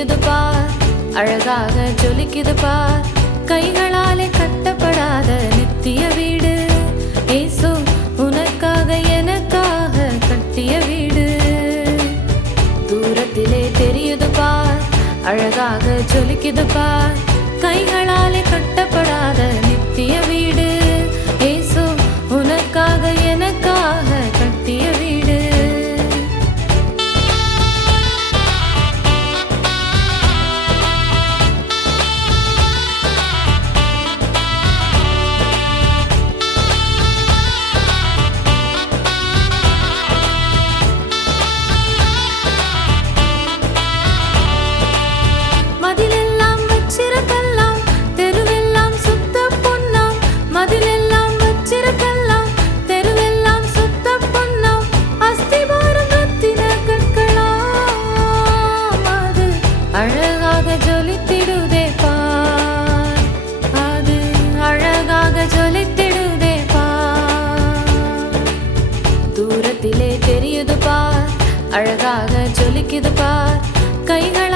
தெரியுது பார், அழகாக ஜொலிக்குது பார். கைகளாலே கட்டப்படாத நித்திய வீடு, ஏசு உனக்காக எனக்காக கட்டிய வீடு. தூரத்திலே தெரியுது பார், அழகாக ஜொலிக்குது பார். கைகளாலே கட்டப்படாத நித்திய வீடு, ஏசு உனக்காக எனக்காக கட்டிய வீடு. மதிலெல்லாம் வச்சிருக்கலாம், தெருவெல்லாம் சுத்த பொன்னாம். மதிலெல்லாம் வச்சிருக்கலாம், தெருவெல்லாம் சுத்த பொன்னாம். அஸ்திவாரம் ரத்தின கற்களாம், அது அழகாக ஜொலித்திடுதே பார், அது அழகாக ஜொலித்திடுதே பார். தூரத்திலே தெரியுது பார், அழகாக ஜொலிக்குது பார். கைகள்